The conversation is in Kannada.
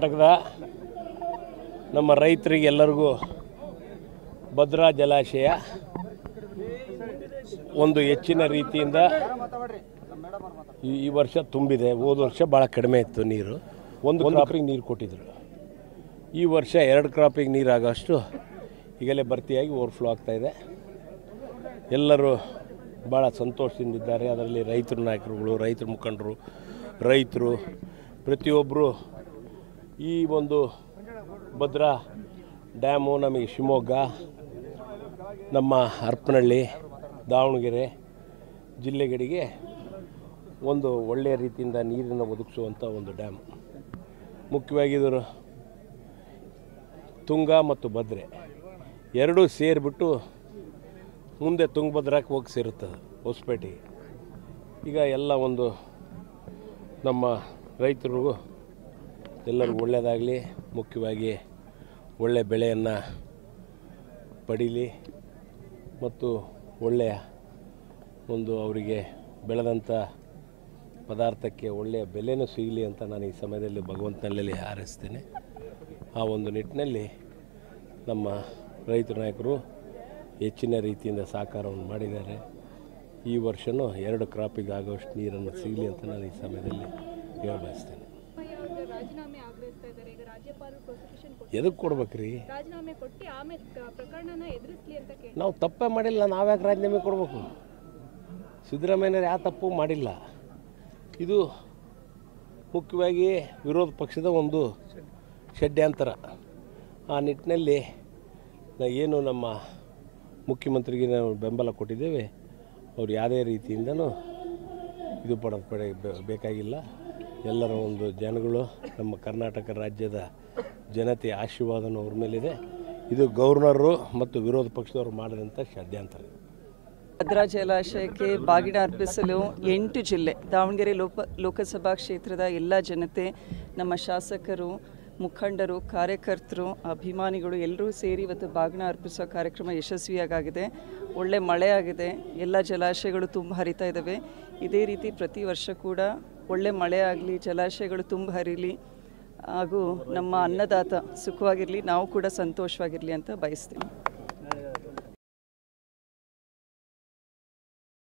ಕರ್ನಾಟಕದ ನಮ್ಮ ರೈತರಿಗೆಲ್ಲರಿಗೂ ಭದ್ರಾ ಜಲಾಶಯ ಒಂದು ಹೆಚ್ಚಿನ ರೀತಿಯಿಂದ ಈ ವರ್ಷ ತುಂಬಿದೆ. ಹೋದ ವರ್ಷ ಭಾಳ ಕಡಿಮೆ ಇತ್ತು ನೀರು. ಒಂದು ಕ್ರಾಪಿಗೆ ನೀರು ಕೊಟ್ಟಿದ್ದರು. ಈ ವರ್ಷ 2 ಕ್ರಾಪಿಗೆ ನೀರು ಆಗೋಷ್ಟು ಈಗಲೇ ಭರ್ತಿಯಾಗಿ ಓವರ್ಫ್ಲೋ ಆಗ್ತಾಯಿದೆ. ಎಲ್ಲರೂ ಭಾಳ ಸಂತೋಷದಿಂದಿದ್ದಾರೆ. ಅದರಲ್ಲಿ ರೈತರ ನಾಯಕರುಗಳು, ರೈತರ ಮುಖಂಡರು, ರೈತರು ಪ್ರತಿಯೊಬ್ಬರು ಈ ಒಂದು ಭದ್ರಾ ಡ್ಯಾಮು ನಮಗೆ ಶಿವಮೊಗ್ಗ, ನಮ್ಮ ಹರಪನಹಳ್ಳಿ, ದಾವಣಗೆರೆ ಜಿಲ್ಲೆಗಳಿಗೆ ಒಂದು ಒಳ್ಳೆಯ ರೀತಿಯಿಂದ ನೀರನ್ನು ಒದಗಿಸುವಂಥ ಒಂದು ಡ್ಯಾಮ್. ಮುಖ್ಯವಾಗಿ ಇದರ ತುಂಗ ಮತ್ತು ಭದ್ರೆ ಎರಡೂ ಸೇರಿಬಿಟ್ಟು ಮುಂದೆ ತುಂಗಭದ್ರಾಕ್ಕೆ ಹೋಗಿ ಸೇರುತ್ತದೆ ಹೊಸಪೇಟೆಗೆ. ಈಗ ಎಲ್ಲ ಒಂದು ನಮ್ಮ ರೈತರಿಗೂ ಎಲ್ಲರಿಗೂ ಒಳ್ಳೆಯದಾಗಲಿ, ಮುಖ್ಯವಾಗಿ ಒಳ್ಳೆಯ ಬೆಳೆಯನ್ನು ಪಡೀಲಿ ಮತ್ತು ಒಳ್ಳೆಯ ಒಂದು ಅವರಿಗೆ ಬೆಳೆದಂಥ ಪದಾರ್ಥಕ್ಕೆ ಒಳ್ಳೆಯ ಬೆಲೆನೂ ಸಿಗಲಿ ಅಂತ ನಾನು ಈ ಸಮಯದಲ್ಲಿ ಭಗವಂತನಲ್ಲಿ ಹಾರೈಸ್ತೇನೆ. ಆ ಒಂದು ನಿಟ್ಟಿನಲ್ಲಿ ನಮ್ಮ ರೈತ ನಾಯಕರು ಹೆಚ್ಚಿನ ರೀತಿಯಿಂದ ಸಹಕಾರವನ್ನು ಮಾಡಿದ್ದಾರೆ. ಈ ವರ್ಷವೂ 2 ಕ್ರಾಪಿಗೆ ಆಗೋಷ್ಟು ನೀರನ್ನು ಸಿಗಲಿ ಅಂತ ನಾನು ಈ ಸಮಯದಲ್ಲಿ ಹೇಳಬಯಸ್ತೇನೆ. ಎದಕ್ಕೆ ಕೊಡ್ಬೇಕ್ರಿ? ನಾವು ತಪ್ಪೇ ಮಾಡಿಲ್ಲ, ನಾವ್ಯಾಕೆ ರಾಜೀನಾಮೆ ಕೊಡಬೇಕು? ಸಿದ್ದರಾಮಯ್ಯನವ್ರು ಯಾವ ತಪ್ಪು ಮಾಡಿಲ್ಲ. ಇದು ಮುಖ್ಯವಾಗಿ ವಿರೋಧ ಪಕ್ಷದ ಒಂದು ಷಡ್ಯಂತರ. ಆ ನಿಟ್ಟಿನಲ್ಲಿ ಏನು ನಮ್ಮ ಮುಖ್ಯಮಂತ್ರಿಗೆ ನಾವು ಬೆಂಬಲ ಕೊಟ್ಟಿದ್ದೇವೆ. ಅವ್ರು ಯಾವುದೇ ರೀತಿಯಿಂದನೂ ಇದು ಬೇಕಾಗಿಲ್ಲ. ಎಲ್ಲರ ಒಂದು ಜನಗಳು, ನಮ್ಮ ಕರ್ನಾಟಕ ರಾಜ್ಯದ ಜನತೆಯ ಆಶೀರ್ವಾದನೂ ಅವ್ರ ಮೇಲಿದೆ. ಇದು ಗವರ್ನರು ಮತ್ತು ವಿರೋಧ ಪಕ್ಷದವರು ಮಾಡಿದಂಥ ಷಡ್ಯಂತರ. ಭದ್ರಾ ಜಲಾಶಯಕ್ಕೆ ಬಾಗಿನ ಅರ್ಪಿಸಲು 8 ಜಿಲ್ಲೆ, ದಾವಣಗೆರೆ ಲೋಕಸಭಾ ಕ್ಷೇತ್ರದ ಎಲ್ಲ ಜನತೆ, ನಮ್ಮ ಶಾಸಕರು, ಮುಖಂಡರು, ಕಾರ್ಯಕರ್ತರು, ಅಭಿಮಾನಿಗಳು ಎಲ್ಲರೂ ಸೇರಿ ಇವತ್ತು ಬಾಗಿನ ಅರ್ಪಿಸೋ ಕಾರ್ಯಕ್ರಮ ಯಶಸ್ವಿಯಾಗಿದೆ. ಒಳ್ಳೆ ಮಳೆ ಆಗಿದೆ, ಎಲ್ಲ ಜಲಾಶಯಗಳು ತುಂಬ ಹರಿತಾ ಇದ್ದಾವೆ. ಇದೇ ರೀತಿ ಪ್ರತಿ ವರ್ಷ ಕೂಡ ಒಳ್ಳೆ ಮಳೆ ಆಗಲಿ, ಜಲಾಶಯಗಳು ತುಂಬ ಹರಿಲಿ ಹಾಗೂ ನಮ್ಮ ಅನ್ನದಾತ ಸುಖವಾಗಿರಲಿ, ನಾವು ಕೂಡ ಸಂತೋಷವಾಗಿರಲಿ ಅಂತ ಬಯಸ್ತೀನಿ.